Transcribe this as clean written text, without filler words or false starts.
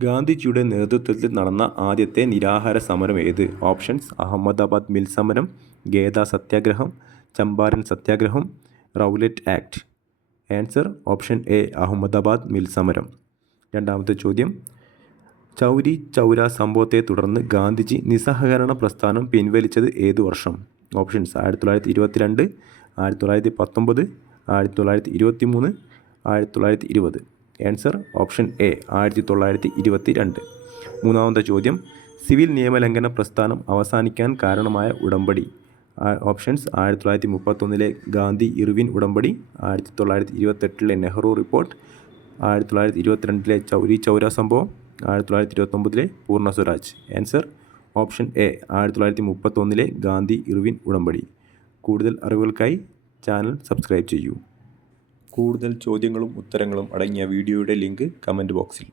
ഗാന്ധിജിയുടെ നേതൃത്വത്തിൽ നടന്ന ആദ്യത്തെ നിരാഹാര സമരം ഏത്? ഓപ്ഷൻസ്: അഹമ്മദാബാദ് മിൽ സമരം, ഗേദ സത്യാഗ്രഹം, ചമ്പാരൻ സത്യാഗ്രഹം, Rowlatt act. Answer option A, Ahmedabad mill സമരം. രണ്ടാമത്തെ ചോദ്യം: ചൗരി ചൗര സംഭവത്തെ തുടർന്ന് ഗാന്ധിജി നിസ്സഹകരണ പ്രസ്ഥാനം പിൻവലിച്ചത് ഏതു വർഷം? ഓപ്ഷൻസ്: 1922, 1919, 1923, 1920. Answer option A, 1922. മൂന്നാമത്തെ ചോദ്യം: സിവിൽ നിയമലംഘന പ്രസ്ഥാനം അവസാനിക്കാൻ കാരണമായ ഉടമ്പടി. ഓപ്ഷൻസ്: 1931 ഗാന്ധി ഇർവിൻ ഉടമ്പടി, 1928 നെഹ്റു റിപ്പോർട്ട്, 1922 ചൗരി ചൗര സംഭവം, 1929 പൂർണ്ണ Swaraj. Answer option A, 1931 Gandhi Irwin ഉടമ്പടി. കൂടുതൽ അറിവുകൾക്കായി ചാനൽ സബ്സ്ക്രൈബ് ചെയ്യൂ. കൂടുതൽ ചോദ്യങ്ങളും ഉത്തരങ്ങളും അടങ്ങിയ വീഡിയോയുടെ ലിങ്ക് കമൻറ്റ് ബോക്സിൽ.